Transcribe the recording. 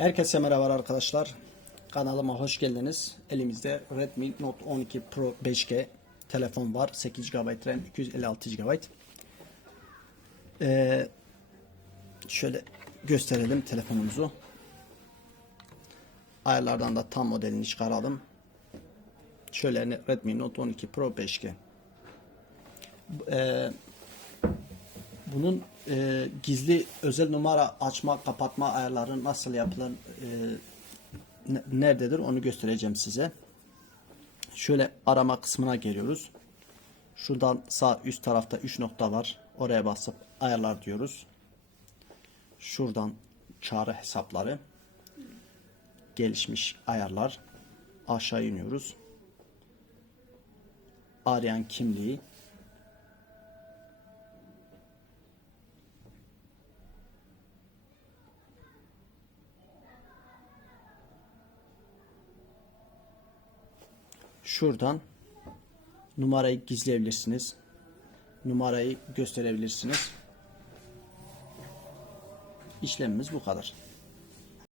Herkese merhaba arkadaşlar. Kanalıma hoş geldiniz. Elimizde Redmi Note 12 Pro 5G telefon var. 8 GB RAM, 256 GB. Ee, şöyle gösterelim telefonumuzu. Ayarlardan da tam modelini çıkaralım. Şöyle Redmi Note 12 Pro 5G. Ee, bunun e, gizli özel numara açma kapatma ayarları nasıl yapılır e, ne- nerededir onu göstereceğim size. Şöyle arama kısmına geliyoruz. Şuradan sağ üst tarafta 3 nokta var. Oraya basıp ayarlar diyoruz. Şuradan çağrı hesapları gelişmiş ayarlar aşağı iniyoruz. Arayan kimliği Şuradan numarayı gizleyebilirsiniz. Numarayı gösterebilirsiniz. İşlemimiz bu kadar.